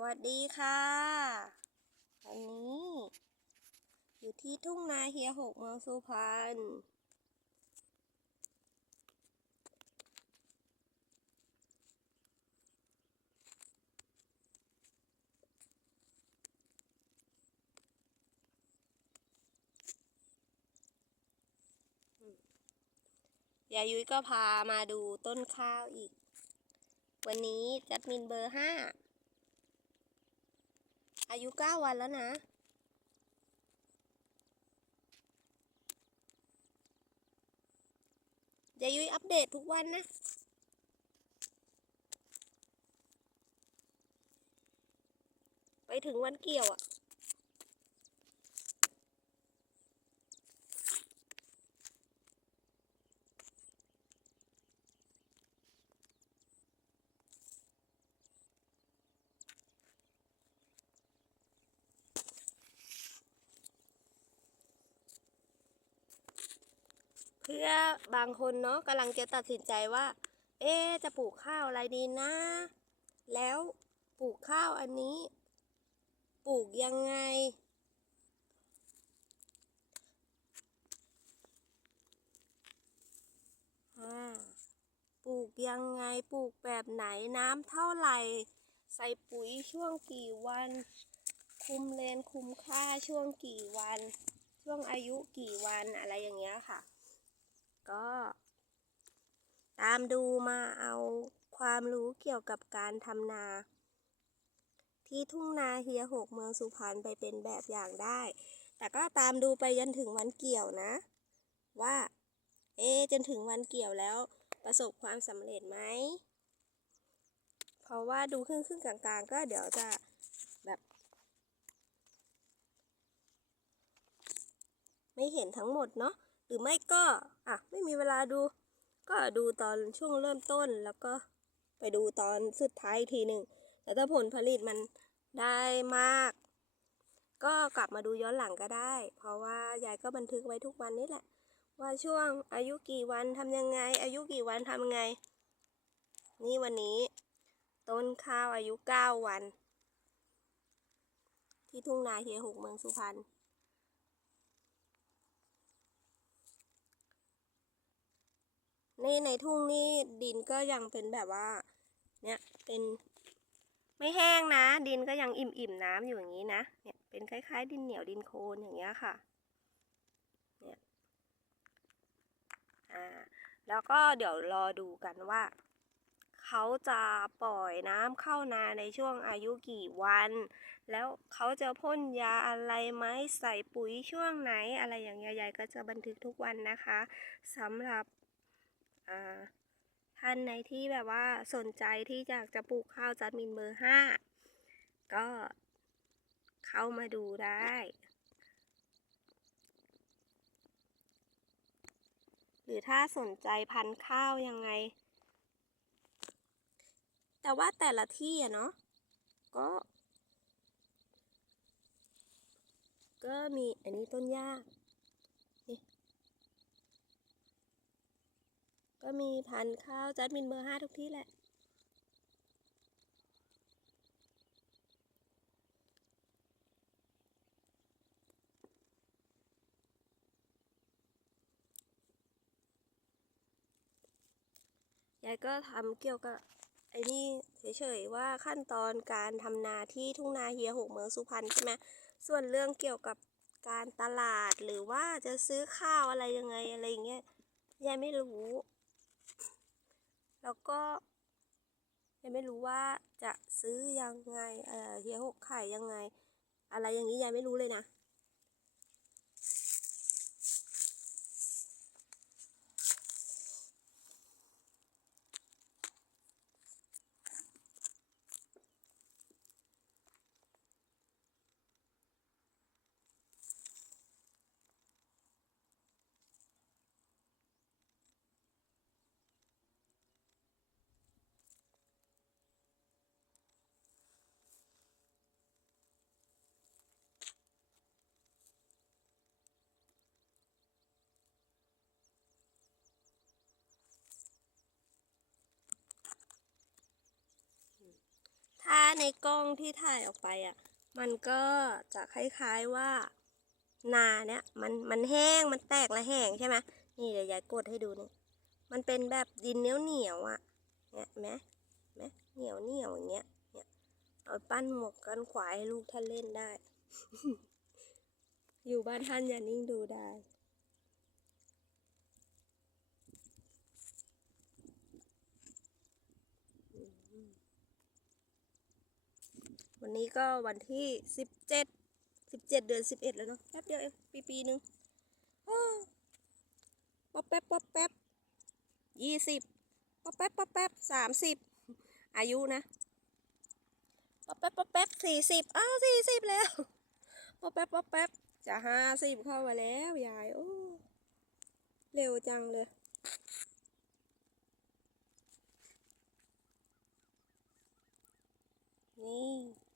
วัสดีค่ะ วันนี้ อยู่ที่ทุ่งนาเฮียหกเมืองสุพรรณยายยุ้ยก็พามาดูต้นข้าวอีก วันนี้จัดมินเบอร์ห้า อายุเก้าวันแล้วนะยายยุ้ยอัปเดตทุกวันนะไปถึงวันเกี่ยวอะเพื่อบางคนเนาะกำลังจะตัดสินใจว่า เอ๊จะปลูกข้าวอะไรดีนะ แล้วปลูกข้าวอันนี้ ปลูกยังไง ปลูกยังไงปลูกแบบไหนน้ำเท่าไหร่ ใส่ปุ๋ยช่วงกี่วัน คุมเลนคุมค่าช่วงกี่วัน ช่วงอายุกี่วันอะไรอย่างเงี้ยค่ะ ก็ ตามดูมาเอาความรู้เกี่ยวกับการทำนา ที่ทุ่งนาเฮียหกเมืองสุพรรณไปเป็นแบบอย่างได้ แต่ก็ตามดูไปจนถึงวันเกี่ยวนะ ว่า เอ จนถึงวันเกี่ยวแล้ว ประสบความสำเร็จไหมเพราะว่าดูครึ่งครึ่งกลางๆ ก็เดี๋ยวจะแบบไม่เห็นทั้งหมดเนาะ รือไม่ก็อะไม่มีเวลาดู ก็ดูตอนช่วงเริ่มต้นแล้วก็ไปดูตอนสุดท้ายทีหนึ่งแต่ถ้าผลผลิตมันได้มาก ก็กลับมาดูย้อนหลังก็ได้ เพราะว่ายายก็บันทึกไว้ทุกวันนี้แหละ ว่าช่วงอายุกี่วันทำยังไง อายุกี่วันทำยังไง นี่วันนี้ ต้นข้าวอายุเก้าวัน ที่ทุ่งนาเฮียหกเมืองสุพรรณ นี่ในทุ่งนี่ดินก็ยังเป็นแบบว่า เนี่ยเป็น ไม่แห้งนะ ดินก็ยังอิ่มๆน้ำอยู่อย่างนี้นะ เนี่ยเป็นคล้าย ๆ ดินเหนียวดินโคลนอย่างเงี้ยค่ะ เนี่ย อ่า แล้วก็เดี๋ยวรอดูกันว่าเขาจะปล่อยน้ำเข้านาในช่วงอายุกี่วัน แล้วเขาจะพ่นยาอะไรไหมใส่ปุ๋ยช่วงไหน อะไรอย่างเงี้ยยายก็จะบันทึกทุกวันนะคะสำหรับ ท่านในที่แบบว่าสนใจที่อยากจะปลูกข้าวจัดมินเบอร์ห้าก็เข้ามาดูได้ หรือถ้าสนใจพันธุ์ข้าวยังไง แต่ว่าแต่ละที่อะเนาะก็ ก็มีอันนี้ต้นหญ้านี่ ก็มีพันข้าวจัดมินเบอร์ห้าทุกที่แหละ ยายก็ทำเกี่ยวกับไอ้นี่เฉยๆว่าขั้นตอนการทำนาที่ทุ่งนาเฮียหกเมืองสุพรรณใช่ไหมส่วนเรื่องเกี่ยวกับการตลาดหรือว่าจะซื้อข้าวอะไรยังไงอะไรอย่างเงี้ยยายไม่รู้ แล้วก็ ยังไม่รู้ว่าจะซื้อยังไงเออเฮียหกไข่ยยังไง อะไรอย่างนี้ยายไม่รู้เลยนะ ในกล้องที่ถ่ายออกไปอะ มันก็จะคล้ายๆว่า นาเนี่ยมันมันแห้งมันแตกและแห้งใช่ไหมนี่เดี๋ยวยายกดให้ดูนี่มันเป็นแบบดินเหนียวเหนียวๆอะเนี่ยไหมไหมเหนียวเหนียวอย่างเงี้ยเนี่ยเอาปั้นหมวกกันขวายให้ลูกท่านเล่นได้ อยู่บ้านท่านอย่านิ่งดูได้ วันนี้ก็วันที่สิบเจ็ดสิบเจ็ดเดือนสิบเอ็ดแล้วเนาะแป๊บเดียวเองปีปีหนึ่งป๊อปแป๊บป๊อปแป๊บยี่สิบป๊อปแป๊บป๊อปแป๊บสามสิบอายุนะป๊อปแป๊บป๊อปแป๊บสี่สิบอ้าวสี่สิบแล้วป๊อปแป๊บป๊อปแป๊บจะห้าสิบเข้ามาแล้วยายโอ้เร็วจังเลย นี่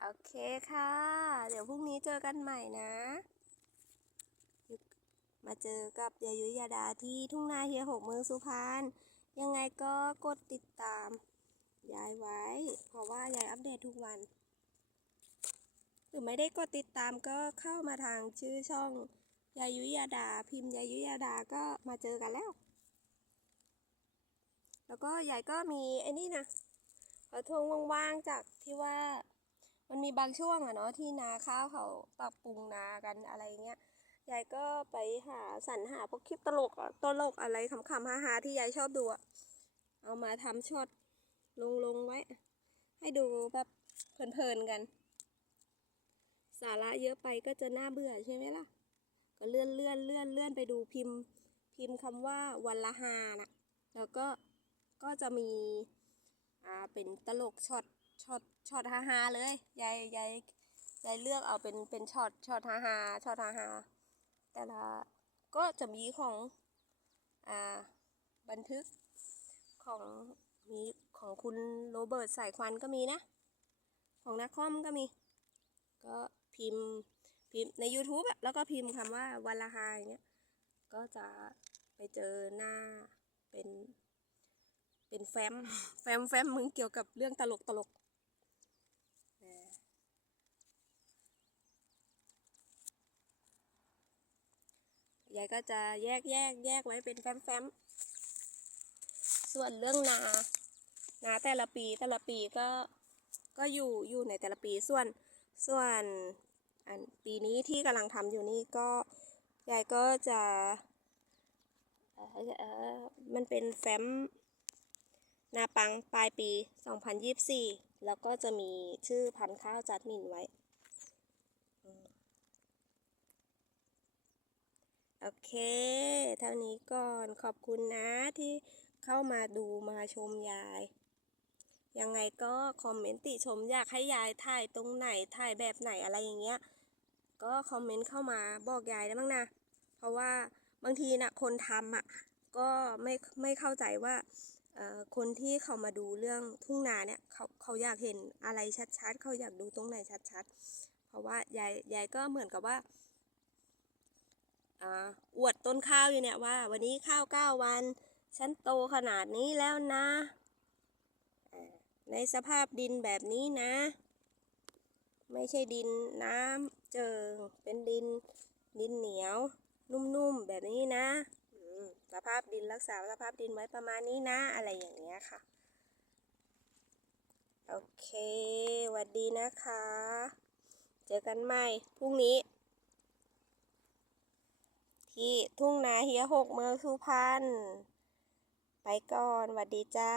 โอ เคค่ะ เดี๋ยวพรุ่งนี้เจอกันใหม่นะ มาเจอกับยายุยยาดาที่ทุ่งนาเฮียหกเมืองสุพรรณ ยังไงก็กดติดตาม ยายไว้ เพราะว่ายายอัปเดตทุกวัน หรือไม่ได้กดติดตามก็เข้ามาทางชื่อช่องยายุยาดา พิมพ์ยายุยาดาก็มาเจอกันแล้ว แล้วก็ยายก็มีไอ้นี่นะกระทงว่างๆจากที่ว่า มันมีบางช่วงอะเนาะที่นาข้าวเขาปรับปรุงนากันอะไรเงี้ยยายก็ไปหาสรรหาพวกคลิปตลกอะตลกอะไรขำๆฮาๆที่ยายชอบดูอะเอามาทำช็อตลงลงๆไว้ ให้ดูแบบเพลินๆกัน สาระเยอะไปก็จะน่าเบื่อใช่ไหมล่ะ ก็เลื่อนเลื่อนเลื่อนเลื่อนไปดูพิมพ์ พิมพ์คำว่าวันละหาน่ะแล้วก็ก็จะมีอ่าเป็นตลกช็อตช็อต ช็อตฮาฮาเลยยายยายยายเลือกเอาเป็นเป็นช็อตช็อตฮาฮาช็อตฮาฮาแต่ละก็จะมีของอ่าบันทึกของมีของคุณโรเบิร์ตสายควันก็มีนะ ของนักคอมก็มี ก็พิมพ์พิมพ์ใน YouTube อะแล้วก็พิมพ์คำว่าวันละฮาอย่างเงี้ยก็จะไปเจอหน้าเป็น เป็นแฟ้มแฟ้มแฟ้มมึงเกี่ยวกับเรื่องตลกตลก ยายก็จะแยกแยกแยกไว้เป็นแฟ้มแฟ้มส่วนเรื่องนา นาแต่ละปีแต่ละปีก็ก็อยู่อยู่ในแต่ละปีส่วนส่วนอันปีนี้ที่กำลังทำอยู่นี่ก็ยายก็จะเออมันเป็นแฟ้มนาปังปลายปี 2024 แล้วก็จะมีชื่อพันธุ์ข้าวจัดหมิ่นไว้อืม โอเค เท่านี้ก่อนขอบคุณนะที่เข้ามาดูมาชมยาย ยังไงก็คอมเมนต์ติชมอยากให้ยายถ่ายตรงไหนถ่ายแบบไหนอะไรอย่างเงี้ย ก็คอมเมนต์เข้ามาบอกยายได้บ้างนะ เพราะว่าบางทีนะคนทำอะก็ไม่ไม่เข้าใจว่าเอ่อคนที่เขามาดูเรื่องทุ่งนาเนี่ยเขาเขาอยากเห็นอะไรชัดๆ เขาอยากดูตรงไหนชัดๆ เพราะว่ายายยายก็เหมือนกับว่า อ่าอวดต้นข้าวอยู่เนี่ยว่า วันนี้ข้าวเก้าวัน ฉันโตขนาดนี้แล้วนะ ในสภาพดินแบบนี้นะ ไม่ใช่ดินน้ำเจิง เป็นดินดินเหนียว นุ่มๆ แบบนี้นะสภาพดินรักษาสภาพดินไว้ประมาณนี้นะ อะไรอย่างเงี้ยค่ะ โอเคหวัดดีนะคะ เจอกันใหม่พรุ่งนี้ ที่ทุ่งนาเฮียหกเมืองสุพรรณไปก่อนหวัดดีจ้า